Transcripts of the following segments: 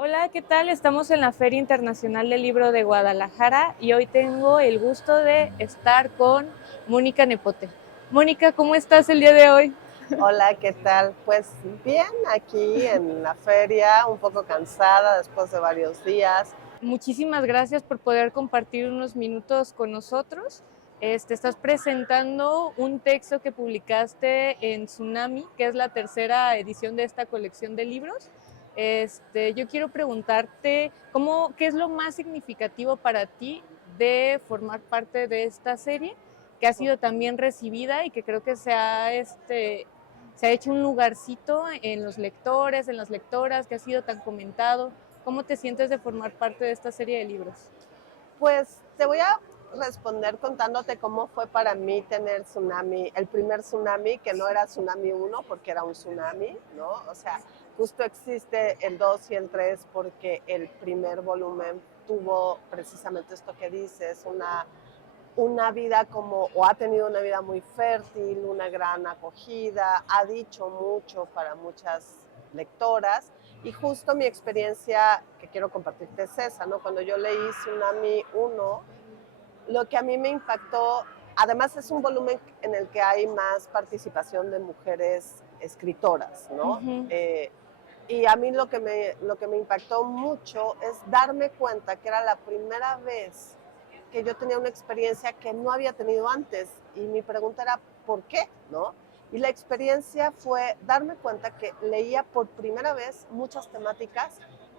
Hola, ¿qué tal? Estamos en la Feria Internacional del Libro de Guadalajara y hoy tengo el gusto de estar con Mónica Nepote. Mónica, ¿cómo estás el día de hoy? Hola, ¿qué tal? Pues bien, aquí en la feria, un poco cansada después de varios días. Muchísimas gracias por poder compartir unos minutos con nosotros. Estás presentando un texto que publicaste en Tsunami, que es la tercera edición de esta colección de libros. Yo quiero preguntarte qué es lo más significativo para ti de formar parte de esta serie, que ha sido también recibida y que creo que se ha hecho un lugarcito en los lectores, en las lectoras, que ha sido tan comentado. ¿Cómo te sientes de formar parte de esta serie de libros? Pues te voy a responder contándote cómo fue para mí tener tsunami, el primer tsunami, que no era tsunami uno porque era un tsunami, ¿no? O sea, justo existe el 2 y el 3 porque el primer volumen tuvo precisamente esto que dices, una vida como, o ha tenido una vida muy fértil, una gran acogida, ha dicho mucho para muchas lectoras y justo mi experiencia que quiero compartirte es esa, ¿no? Cuando yo leí Tsunami 1, lo que a mí me impactó, además es un volumen en el que hay más participación de mujeres escritoras, ¿no? Ujú. Y a mí lo que me impactó mucho es darme cuenta que era la primera vez que yo tenía una experiencia que no había tenido antes. Y mi pregunta era, ¿por qué? ¿No? Y la experiencia fue darme cuenta que leía por primera vez muchas temáticas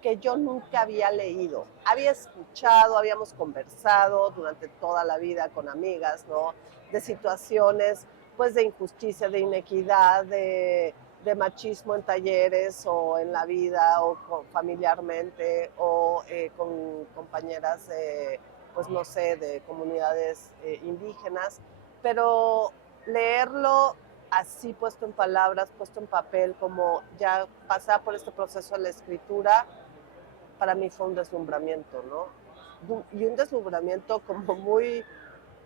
que yo nunca había leído. Había escuchado, habíamos conversado durante toda la vida con amigas, ¿no? De situaciones, pues, de injusticia, de inequidad, de machismo en talleres o en la vida o familiarmente o con compañeras de, pues no sé, de comunidades indígenas, pero leerlo así puesto en palabras, puesto en papel, como ya pasar por este proceso de la escritura, para mí fue un deslumbramiento, ¿no? Y un deslumbramiento como muy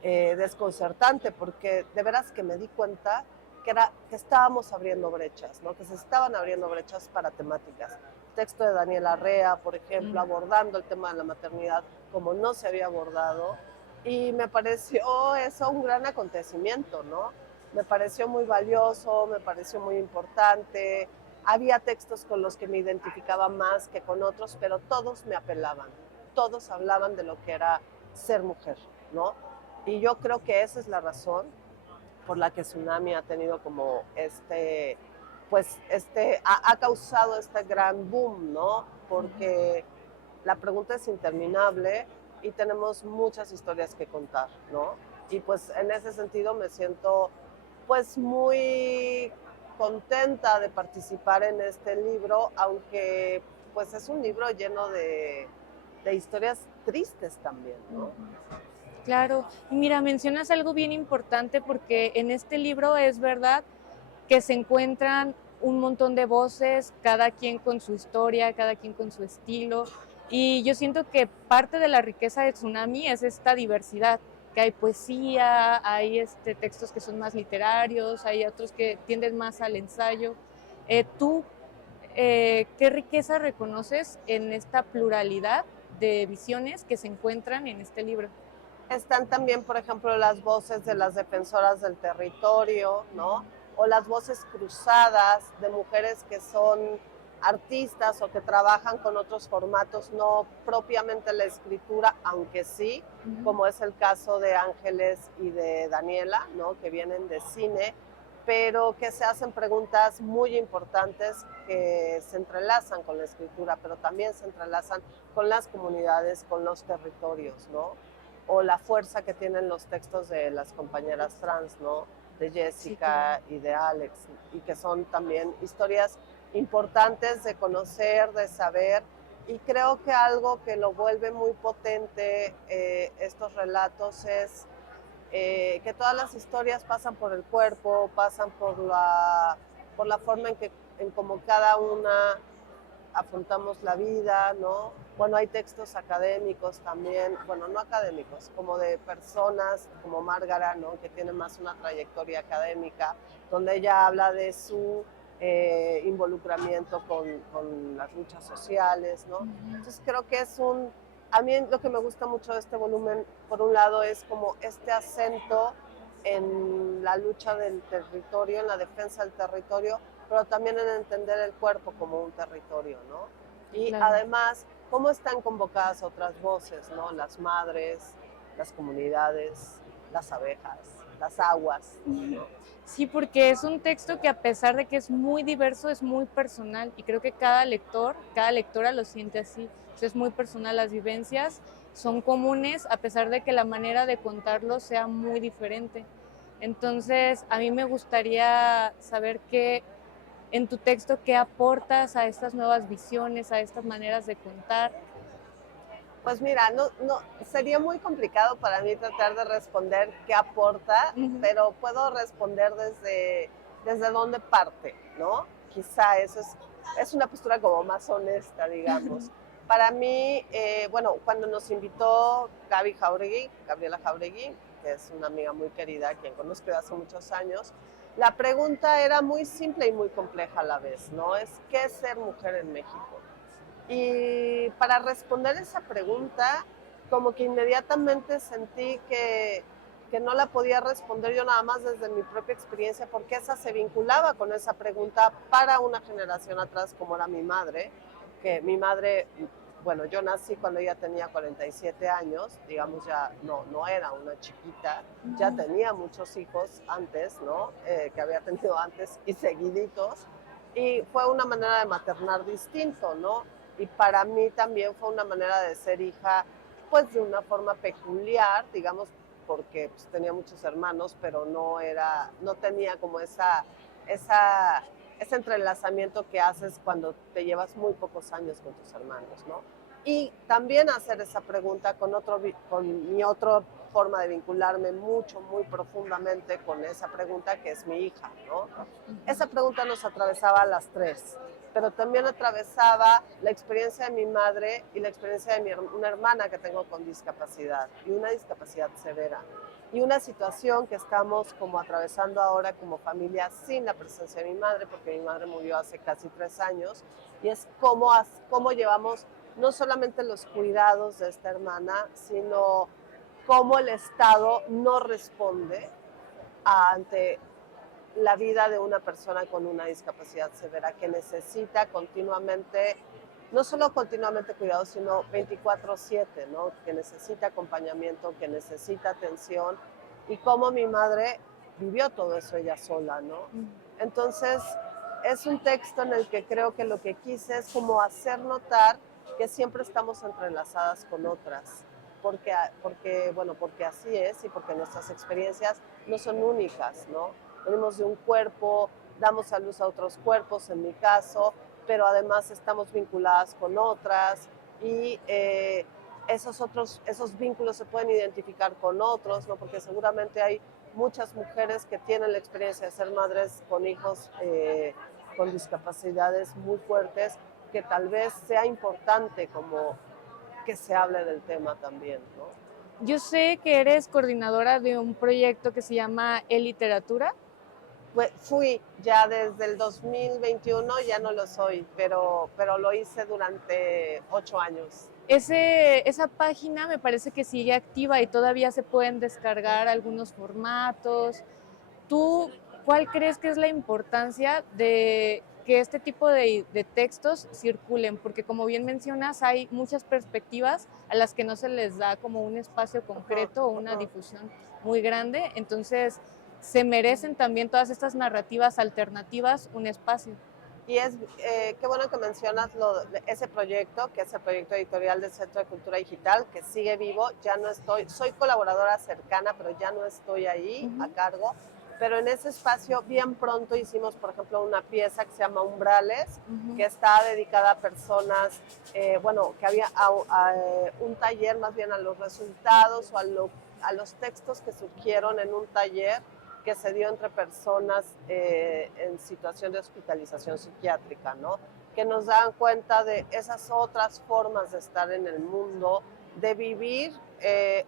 desconcertante, porque de veras que me di cuenta que estábamos abriendo brechas, ¿no? Que se estaban abriendo brechas para temáticas. Texto de Daniel Arrea, por ejemplo, Mm. abordando el tema de la maternidad como no se había abordado, y me pareció eso un gran acontecimiento, ¿no? Me pareció muy valioso, me pareció muy importante. Había textos con los que me identificaba más que con otros, pero todos me apelaban, todos hablaban de lo que era ser mujer, ¿no? Y yo creo que esa es la razón por la que Tsunami ha tenido como ha causado este gran boom, ¿no? Porque la pregunta es interminable y tenemos muchas historias que contar, ¿no? Y pues en ese sentido me siento pues muy contenta de participar en este libro, aunque pues es un libro lleno de historias tristes también, ¿no? Claro. Y mira, mencionas algo bien importante porque en este libro es verdad que se encuentran un montón de voces, cada quien con su historia, cada quien con su estilo. Y yo siento que parte de la riqueza de Tsunami es esta diversidad, que hay poesía, hay textos que son más literarios, hay otros que tienden más al ensayo. ¿Tú qué riqueza reconoces en esta pluralidad de visiones que se encuentran en este libro? Están también, por ejemplo, las voces de las defensoras del territorio, ¿no? O las voces cruzadas de mujeres que son artistas o que trabajan con otros formatos, no propiamente la escritura, aunque sí, Ujú. como es el caso de Ángeles y de Daniela, ¿no? Que vienen de cine, pero que se hacen preguntas muy importantes que se entrelazan con la escritura, pero también se entrelazan con las comunidades, con los territorios, ¿no? O la fuerza que tienen los textos de las compañeras trans, ¿no? De Sí, claro. Jessica y de Alex, y que son también historias importantes de conocer, de saber, y creo que algo que lo vuelve muy potente estos relatos es que todas las historias pasan por el cuerpo, pasan por la forma en como cada una afrontamos la vida, ¿no? Bueno, hay textos académicos también, bueno, no académicos, como de personas como Márgara, ¿no? Que tiene más una trayectoria académica, donde ella habla de su involucramiento con las luchas sociales, ¿no? Ujú. Entonces creo que a mí lo que me gusta mucho de este volumen, por un lado, es como este acento en la lucha del territorio, en la defensa del territorio, pero también en entender el cuerpo como un territorio, ¿no? Y Claro. además, cómo están convocadas otras voces, ¿no? Las madres, las comunidades, las abejas, las aguas, ¿no? Sí, porque es un texto que a pesar de que es muy diverso, es muy personal y creo que cada lector, cada lectora lo siente así. O sea, es muy personal, las vivencias son comunes a pesar de que la manera de contarlo sea muy diferente. Entonces, a mí me gustaría saber qué en tu texto, qué aportas a estas nuevas visiones, a estas maneras de contar. Pues mira, sería muy complicado para mí tratar de responder qué aporta, Ujú. pero puedo responder desde dónde parte, ¿no? Quizá es una postura como más honesta, digamos. Para mí, bueno, cuando nos invitó Gabriela Jauregui, que es una amiga muy querida, a quien conozco de hace muchos años, la pregunta era muy simple y muy compleja a la vez, ¿no? ¿Qué es ser mujer en México? Y para responder esa pregunta, como que inmediatamente sentí que no la podía responder yo nada más desde mi propia experiencia, porque esa se vinculaba con esa pregunta para una generación atrás, como era mi madre, que mi madre, bueno, yo nací cuando ella tenía 47 años, digamos ya no era una chiquita, ya tenía muchos hijos antes, ¿no? Que había tenido antes y seguiditos, y fue una manera de maternar distinto, ¿no? Y para mí también fue una manera de ser hija, pues de una forma peculiar, digamos, porque pues, tenía muchos hermanos, pero no tenía como esa, ese entrelazamiento que haces cuando te llevas muy pocos años con tus hermanos, ¿no? Y también hacer esa pregunta con mi otra forma de vincularme muy profundamente con esa pregunta que es mi hija, ¿no? Esa pregunta nos atravesaba a las tres, pero también atravesaba la experiencia de mi madre y la experiencia de una hermana que tengo con discapacidad, y una discapacidad severa. Y una situación que estamos como atravesando ahora como familia sin la presencia de mi madre, porque mi madre murió hace casi 3 años, y es cómo llevamos no solamente los cuidados de esta hermana, sino cómo el Estado no responde ante la vida de una persona con una discapacidad severa que necesita continuamente, no solo continuamente cuidado, sino 24/7, ¿no? Que necesita acompañamiento, que necesita atención, y cómo mi madre vivió todo eso ella sola, ¿no? Entonces, es un texto en el que creo que lo que quise es como hacer notar que siempre estamos entrelazadas con otras, porque así es y porque nuestras experiencias no son únicas, ¿no? Venimos de un cuerpo, damos a luz a otros cuerpos, en mi caso, pero además estamos vinculadas con otras, y esos vínculos se pueden identificar con otros, ¿no? Porque seguramente hay muchas mujeres que tienen la experiencia de ser madres con hijos con discapacidades muy fuertes, que tal vez sea importante como que se hable del tema también, ¿no? Yo sé que eres coordinadora de un proyecto que se llama E-Literatura. Pues fui ya desde el 2021, ya no lo soy, pero lo hice durante 8 años. Esa página me parece que sigue activa y todavía se pueden descargar algunos formatos. ¿Tú cuál crees que es la importancia de que este tipo de textos circulen? Porque como bien mencionas, hay muchas perspectivas a las que no se les da como un espacio Ajá, concreto o una ajá. difusión muy grande. Entonces, se merecen también todas estas narrativas alternativas un espacio. Y qué bueno que mencionas ese proyecto, que es el proyecto editorial del Centro de Cultura Digital, que sigue vivo. Ya no soy colaboradora cercana, pero ya no estoy ahí a Ujú. cargo. Pero en ese espacio, bien pronto hicimos, por ejemplo, una pieza que se llama Umbrales, que Ujú. está dedicada a personas, bueno, que había un taller más bien a los resultados o a los textos que surgieron en un taller que se dio entre personas en situación de hospitalización psiquiátrica, ¿no? Que nos dan cuenta de esas otras formas de estar en el mundo, de vivir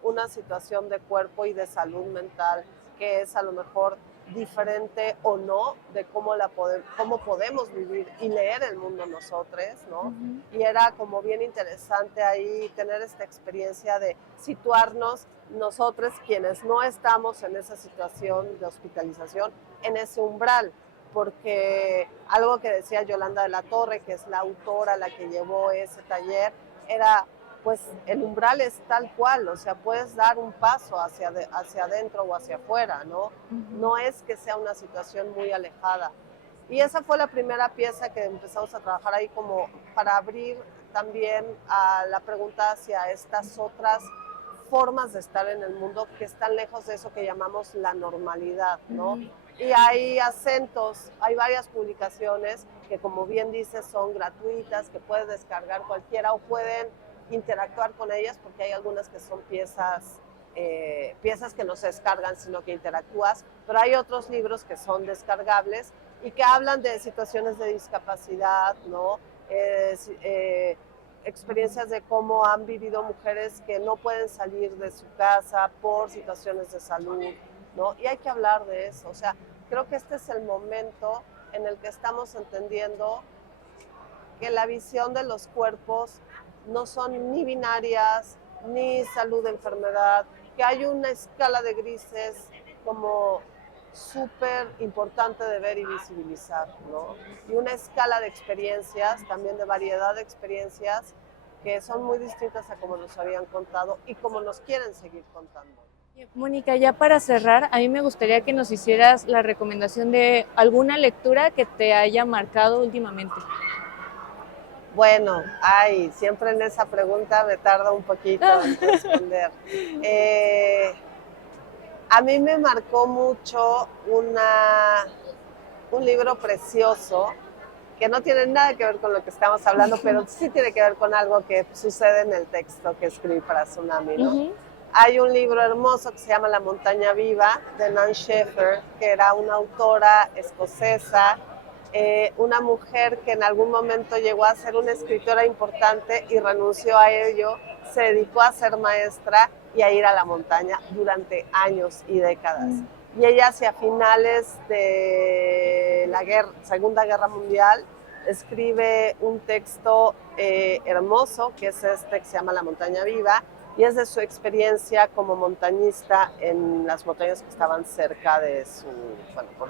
una situación de cuerpo y de salud mental que es a lo mejor diferente o no de cómo podemos vivir y leer el mundo nosotros, ¿no? Y era como bien interesante ahí tener esta experiencia de situarnos nosotros, quienes no estamos en esa situación de hospitalización, en ese umbral, porque algo que decía Yolanda de la Torre, que es la autora, la que llevó ese taller, era pues el umbral es tal cual, o sea, puedes dar un paso hacia adentro o hacia afuera, ¿no? No es que sea una situación muy alejada. Y esa fue la primera pieza que empezamos a trabajar ahí como para abrir también a la pregunta hacia estas otras formas de estar en el mundo que están lejos de eso que llamamos la normalidad, ¿no? Y hay acentos, hay varias publicaciones que, como bien dices, son gratuitas, que puedes descargar cualquiera o pueden interactuar con ellas, porque hay algunas que son piezas que no se descargan, sino que interactúas, pero hay otros libros que son descargables y que hablan de situaciones de discapacidad, ¿no? Experiencias de cómo han vivido mujeres que no pueden salir de su casa por situaciones de salud, ¿no? Y hay que hablar de eso. O sea, creo que este es el momento en el que estamos entendiendo que la visión de los cuerpos no son ni binarias, ni salud de enfermedad, que hay una escala de grises como súper importante de ver y visibilizar, ¿no? Y una escala de experiencias, también de variedad de experiencias, que son muy distintas a como nos habían contado y como nos quieren seguir contando. Mónica, ya para cerrar, a mí me gustaría que nos hicieras la recomendación de alguna lectura que te haya marcado últimamente. Bueno, siempre en esa pregunta me tarda un poquito en responder. A mí me marcó mucho un libro precioso que no tiene nada que ver con lo que estamos hablando, pero sí tiene que ver con algo que sucede en el texto que escribí para Tsunami, ¿no? Hay un libro hermoso que se llama La montaña viva, de Nan Schaeffer, que era una autora escocesa, una mujer que en algún momento llegó a ser una escritora importante y renunció a ello, se dedicó a ser maestra y a ir a la montaña durante años y décadas. Y ella hacia finales de la Segunda Guerra Mundial escribe un texto hermoso, que es este que se llama La montaña viva, y es de su experiencia como montañista en las montañas que estaban cerca de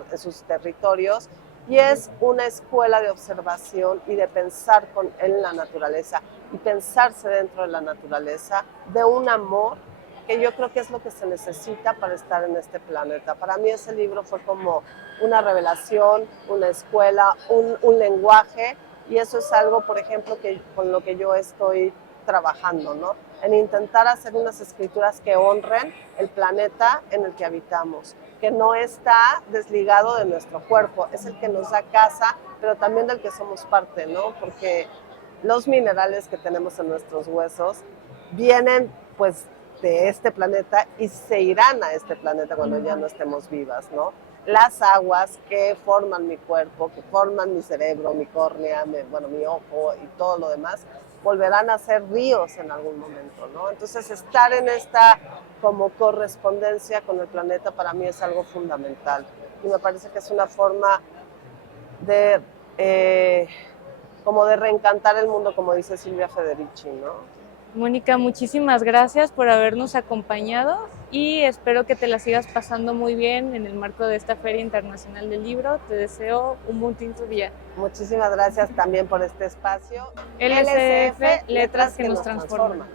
de sus territorios. Y es una escuela de observación y de pensar en la naturaleza y pensarse dentro de la naturaleza, de un amor que yo creo que es lo que se necesita para estar en este planeta. Para mí ese libro fue como una revelación, una escuela, un lenguaje, y eso es algo, por ejemplo, con lo que yo estoy trabajando, ¿no? En intentar hacer unas escrituras que honren el planeta en el que habitamos, que no está desligado de nuestro cuerpo, es el que nos da casa, pero también del que somos parte, ¿no? Porque los minerales que tenemos en nuestros huesos vienen, pues, de este planeta y se irán a este planeta cuando ya no estemos vivas, ¿no? Las aguas que forman mi cuerpo, que forman mi cerebro, mi córnea, mi ojo y todo lo demás, volverán a ser ríos en algún momento, ¿no? Entonces, estar en esta como correspondencia con el planeta para mí es algo fundamental. Y me parece que es una forma de como de reencantar el mundo, como dice Silvia Federici, ¿no? Mónica, muchísimas gracias por habernos acompañado y espero que te la sigas pasando muy bien en el marco de esta Feria Internacional del Libro. Te deseo un bonito día. Muchísimas gracias también por este espacio. LSF, Letras que nos transforman.